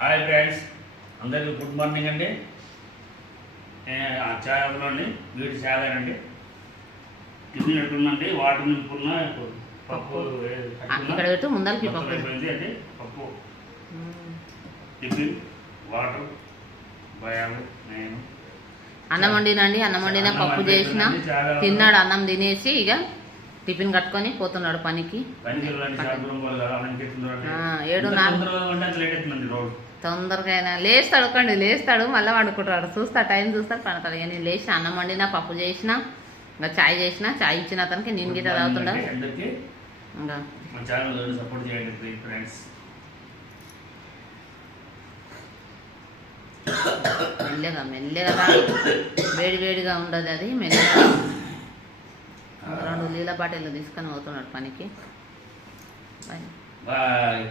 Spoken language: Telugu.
హాయ్ ఫ్రెండ్స్, అందరికీ గుడ్ మార్నింగ్ అండి. చాయలోని వీడి చాగానండి. టిఫిన్ ఎట్టుందండి, వాటర్ నింపుకున్న పప్పు అయిపోయింది అండి. పప్పు టిఫిన్ వాటర్ భయాలు నేను అన్నం వండినండి. అన్నం వండిన పప్పు చేసిన తిన్నాడు. అన్నం తినేసి ఇక టిఫిన్ కట్టుకొని పోతున్నాడు పనికి. 7:04 తొందరగా లేస్తాడు మళ్ళీ వండుకుంటాడు. టైం చూస్తాడు పడతాడు. ఇక నేను లేచిన అన్నం వండిన పప్పు చేసిన ఇంకా చాయ్ చేసిన. చాయ్ ఇచ్చిన అతనికి నేను గిట్ట తాగుతుండ. ఇంకా మెల్లగా వేడిగా ఉండదు అది. మెల్లగా 2 లీల బాటిల్ తీసుకొని పోతున్నాడు పనికి. బాయ్.